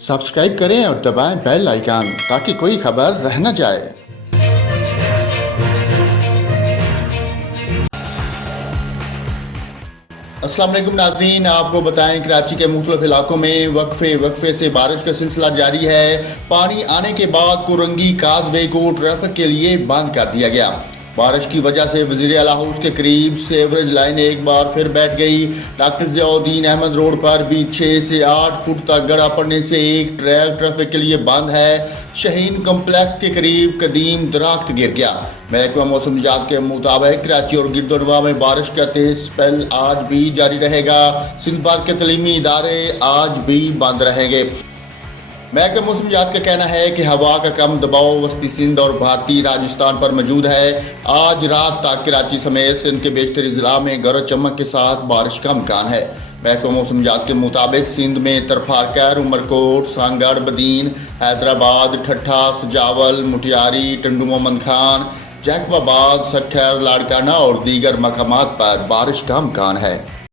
Subscribe करें और दबाएं बेल आइकन ताकि कोई खबर रह न जाए। अस्सलाम वालेकुम नाज़रीन, आपको बताएं कराची के मुख्तलिफ इलाकों में वक्फे से बारिश का सिलसिला जारी है। पानी आने के बाद कोरंगी काजवे को ट्रैफिक के लिए बंद कर दिया गया। बारिश की वजह से वज़ीर आला हाउस के करीब सेवरेज लाइन एक बार फिर बैठ गई। डॉक्टर ज़ियाउद्दीन अहमद रोड पर भी 6 से 8 फुट तक गड़ा पड़ने से एक ट्रैक ट्रैफिक के लिए बंद है। शहीन कम्प्लेक्स के करीब कदीम दरख्त गिर गया। महकमा मौसमियात के मुताबिक कराची और गिरदोनवा में बारिश का तेज स्पेल आज भी जारी रहेगा। सिंध भर के तलीमी इदारे आज भी बंद रहेंगे। महकमा मौसमियात का कहना है कि हवा का कम दबाव वस्ती सिंध और भारतीय राजस्थान पर मौजूद है। आज रात तक कराची समेत सिंध के बेशतर ज़िला में गरज चमक के साथ बारिश का इम्कान है। महकमा मौसमियात के मुताबिक सिंध में तरफारकर, उमरकोट, सांगड़, बदीन, हैदराबाद, ठट्ठा, सजावल, मुटियारी, टंडू मोहम्मद खान, जैकबाबाद, सखर, लाड़काना और दीगर मकामात पर बारिश का इम्कान है।